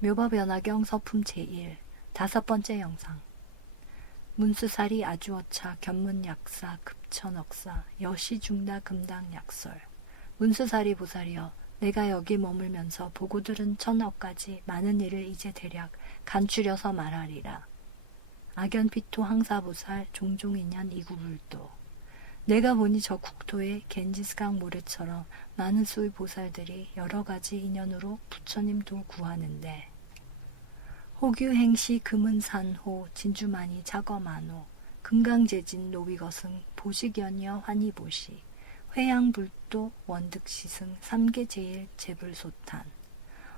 묘법연화경 서품 제1 5번째 영상. 문수살이 아주어차 견문약사 급천억사 여시중다 금당약설. 문수살이 보살이여, 내가 여기 머물면서 보고 들은 천억까지 많은 일을 이제 대략 간추려서 말하리라. 악연피토 항사보살 종종인연 이구불도. 내가 보니 저 국토에 겐지스강 모래처럼 많은 수의 보살들이 여러 가지 인연으로 부처님 도 구하는데, 호규행시 금은산호 진주만이 작어만호 금강재진 노위거승 보식연여 환희보시 회양불도 원득시승 삼계제일 제불소탄.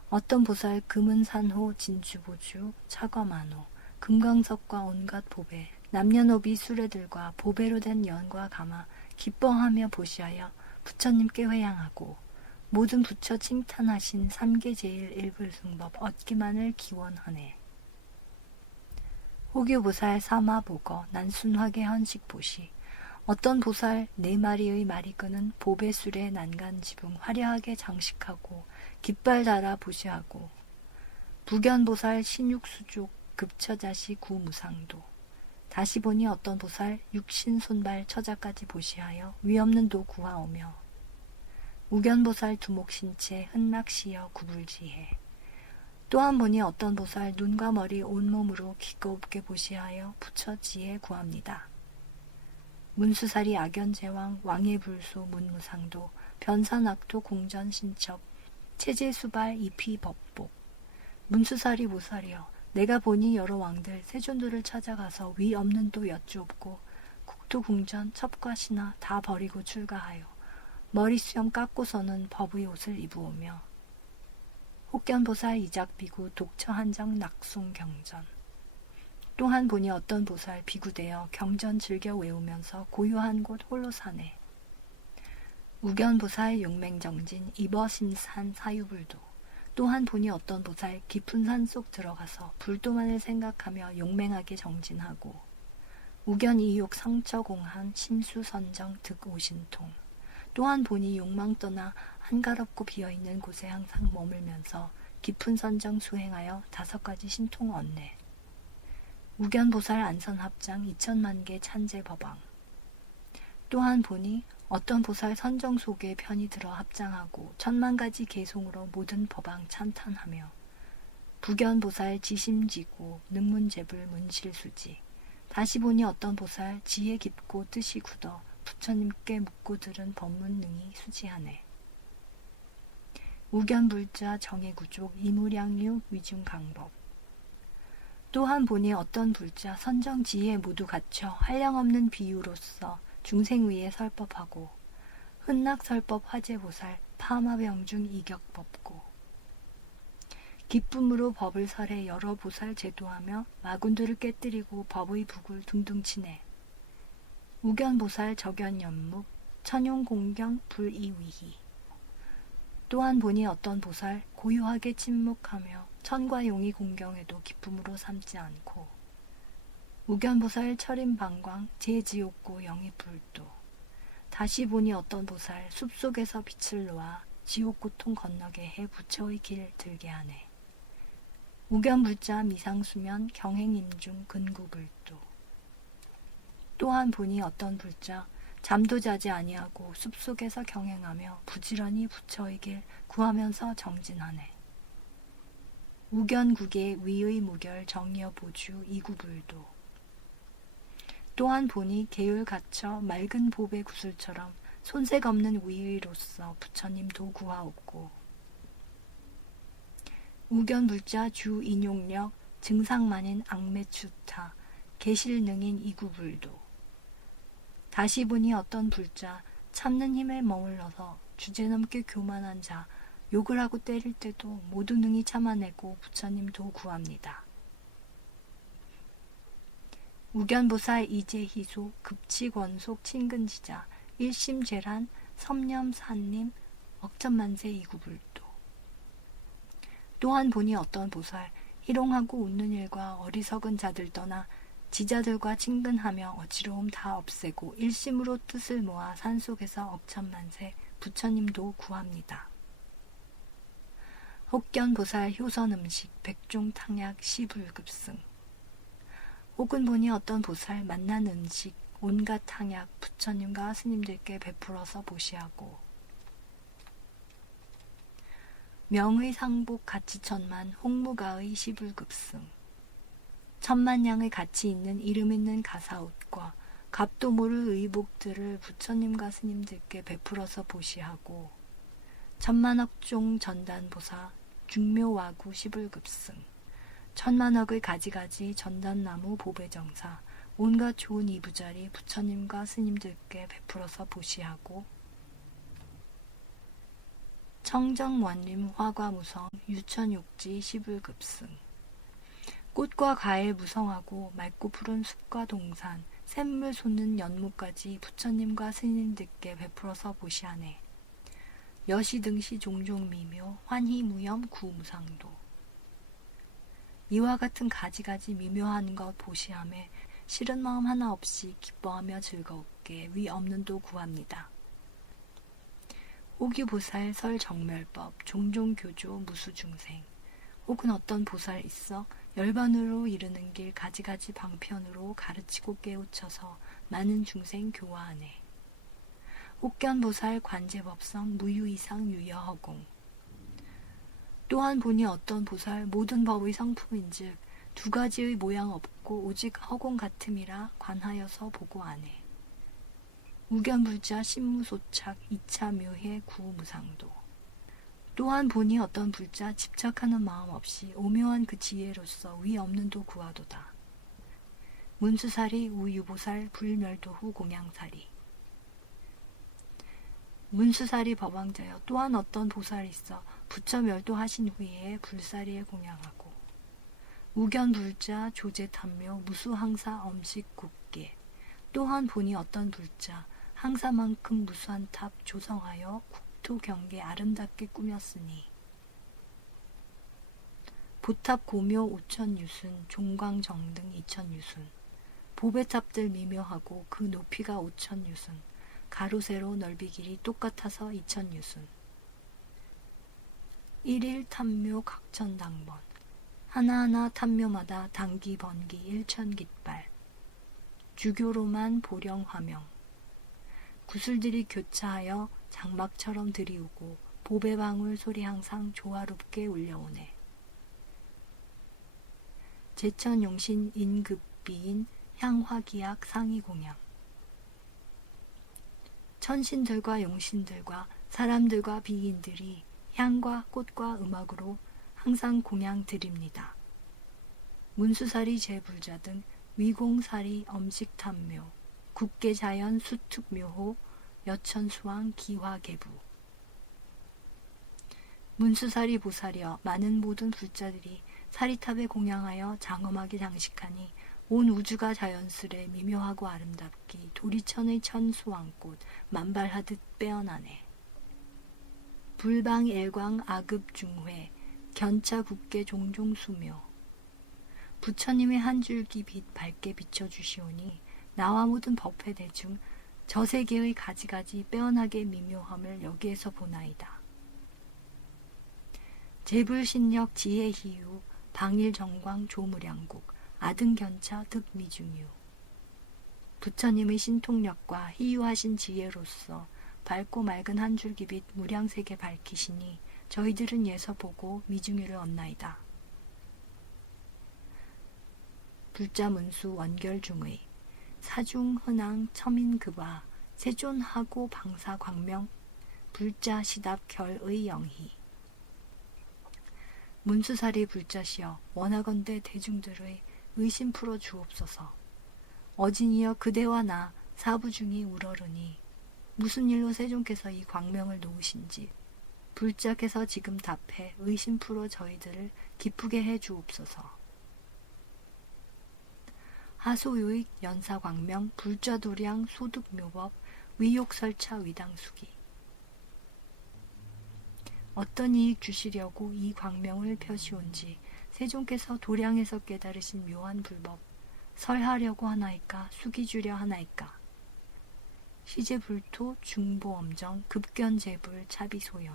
어떤 보살 금은산호 진주보주 차거만호 금강석과 온갖 보배 남녀노비 수레들과 보배로 된 연과 감아 기뻐하며 보시하여 부처님께 회양하고 모든 부처 칭탄하신 삼계제일 일불승법 얻기만을 기원하네. 호규보살 사마보거 난순하게 헌식보시. 어떤 보살 4마리의 말이 끄는 보배술의 난간지붕 화려하게 장식하고 깃발 달아 보시하고, 부견보살 신육수족 급처자시 구무상도. 다시 보니 어떤 보살 육신손발 처자까지 보시하여 위없는 도 구하오며, 우견보살 두목신체 흔낙시여 구불지해. 또한 보니 어떤 보살 눈과 머리 온몸으로 기꺼웁게 보시하여 부처지혜 구합니다. 문수살이 악연제왕 왕예불소 문무상도 변산악토 공전신첩 체제수발 이피법복. 문수살이 보살이여, 내가 보니 여러 왕들 세존들을 찾아가서 위 없는 도 여쭈옵고 국토궁전 첩과 신하 다 버리고 출가하여 머리수염 깎고서는 법의 옷을 입으오며, 혹견보살 이작비구 독처한정 낙송경전. 또한 보니 어떤 보살 비구되어 경전 즐겨 외우면서 고요한 곳 홀로 사네. 우견보살 용맹정진 이버신산 사유불도. 또한 보니 어떤 보살 깊은 산 속 들어가서 불도만을 생각하며 용맹하게 정진하고, 우견이욕 성처공한 신수선정 득오신통. 또한 보니 욕망 떠나 한가롭고 비어있는 곳에 항상 머물면서 깊은 선정 수행하여 5가지 신통 얻네. 우견보살 안선합장 2000만개 찬제법왕. 또한 보니 어떤 보살 선정 속에 편히 들어 합장하고 1000만가지 개송으로 모든 법왕 찬탄하며, 부견보살 지심지고 능문제불 문실수지. 다시 보니 어떤 보살 지혜 깊고 뜻이 굳어 부처님께 묻고 들은 법문 능히 수지하네. 우견불자 정해구족 이무량유 위중강법. 또한 보니 어떤 불자 선정지혜 모두 갖춰 한량없는 비유로서 중생 위에 설법하고, 흔낙설법 화제보살 파마병중 이격법고. 기쁨으로 법을 설해 여러 보살 제도하며 마군들을 깨뜨리고 법의 북을 둥둥 치네. 우견보살 적연연묵 천용공경 불이위희. 또한 보니 어떤 보살 고요하게 침묵하며 천과 용이 공경에도 기쁨으로 삼지 않고, 우견보살 철인방광 제지옥고 영이불도. 다시 보니 어떤 보살 숲속에서 빛을 놓아 지옥고통 건너게 해 부처의 길 들게 하네. 우견불자 미상수면 경행임중 근구불도. 또한 보니 어떤 불자 잠도 자지 아니하고 숲속에서 경행하며 부지런히 부처의 길 구하면서 정진하네. 우견국의 위의 무결 정여 보주 이구불도. 또한 보니 계율 갖춰 맑은 보배 구슬처럼 손색 없는 위의로서 부처님 도 구하옵고, 우견불자 주 인용력 증상만인 악매추타 계실능인 이구불도. 다시 보니 어떤 불자 참는 힘에 머물러서 주제넘게 교만한 자 욕을 하고 때릴 때도 모두 능히 참아내고 부처님 도 구합니다. 우견보살 이제희소 급치권속 친근지자 일심죄란 섬념산림 억천만세 이구불도. 또한 보니 어떤 보살 희롱하고 웃는 일과 어리석은 자들 떠나 지자들과 친근하며 어지러움 다 없애고 일심으로 뜻을 모아 산속에서 억천만세 부처님도 구합니다. 혹견보살 효선음식 백종탕약 시불급승. 혹은 보니 어떤 보살 만난 음식 온갖 탕약 부처님과 스님들께 베풀어서 보시하고, 명의 상복 가치천만 홍무가의 시불급승. 천만냥의 가치 있는 이름 있는 가사옷과 값도 모를 의복들을 부처님과 스님들께 베풀어서 보시하고, 천만억종 전단보사 중묘와구 시불급승. 천만억의 가지가지 전단나무 보배정사 온갖 좋은 이부자리 부처님과 스님들께 베풀어서 보시하고, 청정원림 화과무성 유천육지 시불급승. 꽃과 과일 무성하고 맑고 푸른 숲과 동산 샘물 솟는 연못까지 부처님과 스님들께 베풀어서 보시하네. 여시 등시 종종 미묘 환희 무염 구무상도. 이와 같은 가지가지 미묘한 것 보시함에 싫은 마음 하나 없이 기뻐하며 즐겁게 위 없는 도 구합니다. 호기보살 설정멸법 종종교조 무수중생. 혹은 어떤 보살 있어 열반으로 이르는 길 가지가지 방편으로 가르치고 깨우쳐서 많은 중생 교화하네. 혹견보살 관제법성 무유이상 유여허공. 또한 보니 어떤 보살 모든 법의 성품인즉 두 가지의 모양 없고 오직 허공 같음이라 관하여서 보고하네. 우견불자 신무소착 이차 묘해 구무상도. 또한 보니 어떤 불자 집착하는 마음 없이 오묘한 그 지혜로서 위 없는 도 구하도다. 문수사리 우유보살 불멸도후 공양사리. 문수사리 법왕자여 또한 어떤 보살이 있어 부처 멸도하신 후에 불사리에 공양하고, 우견불자 조제탐묘 무수항사 엄식 국계. 또한 보니 어떤 불자 항사만큼 무수한 탑 조성하여 국토 경계 아름답게 꾸몄으니, 보탑 고묘 오천유순 종광정등 이천유순. 보배탑들 미묘하고 그 높이가 오천유순, 가로 세로 넓이 길이 똑같아서 이천유순. 일일 탐묘 각천당번. 하나하나 탐묘마다 단기 번기 일천깃발. 주교로만 보령화명. 구슬들이 교차하여 장막처럼 들이우고 보배방울 소리 항상 조화롭게 울려오네. 제천용신 인급비인 향화기약 상이공양. 천신들과 용신들과 사람들과 비인들이 향과 꽃과 음악으로 항상 공양 드립니다. 문수사리 제불자 등 위공사리 엄식탐묘 국계자연 수특묘호 여천수왕 기화계부. 문수사리 보살이여 많은 모든 불자들이 사리탑에 공양하여 장엄하게 장식하니 온 우주가 자연스레 미묘하고 아름답기 도리천의 천수왕꽃 만발하듯 빼어나네. 불방엘광 아급중회 견차 국계 종종수묘. 부처님의 한 줄기 빛 밝게 비춰주시오니 나와 모든 법회 대중 저세계의 가지가지 빼어나게 미묘함을 여기에서 보나이다. 제불신력 지혜희유 방일정광 조무량국 아등견차 득미중유. 부처님의 신통력과 희유하신 지혜로서 밝고 맑은 한 줄기빛 무량세계 밝히시니 저희들은 예서 보고 미중유를 얻나이다. 불자문수 원결중의 사중흔왕 첨인급화 세존하고 방사광명 불자시답 결의 영희. 문수사리 불자시여 원하건대 대중들의 의심 풀어 주옵소서. 어진이여 그대와 나 사부중이 우러르니 무슨 일로 세존께서 이 광명을 놓으신지 불자께서 지금 답해 의심 풀어 저희들을 기쁘게 해 주옵소서. 하소요익 연사광명 불자도량 소득묘법 위욕설차 위당수기. 어떤 이익 주시려고 이 광명을 펴시온지 세존께서 도량에서 깨달으신 묘한 불법 설하려고 하나이까 수기 주려 하나이까. 시제불토 중보엄정 급견제불 차비소연.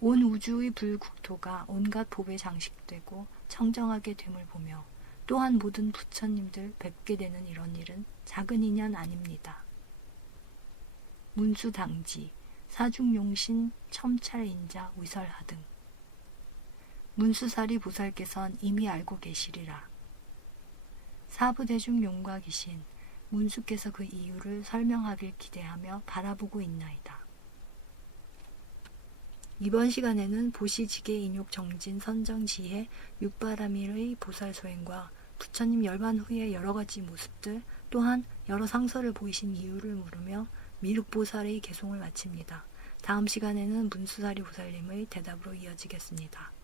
온 우주의 불국토가 온갖 법에 장식되고 청정하게 됨을 보며 또한 모든 부처님들 뵙게 되는 이런 일은 작은 인연 아닙니다. 문수당지, 사중용신, 첨찰인자, 위설하 등 문수사리 보살께선 이미 알고 계시리라. 사부대중 용과기신 문수께서 그 이유를 설명하길 기대하며 바라보고 있나이다. 이번 시간에는 보시지계 인욕 정진 선정지혜 육바라밀의 보살 소행과 부처님 열반 후의 여러 가지 모습들 또한 여러 상서를 보이신 이유를 물으며 미륵보살의 개송을 마칩니다. 다음 시간에는 문수사리 보살님의 대답으로 이어지겠습니다.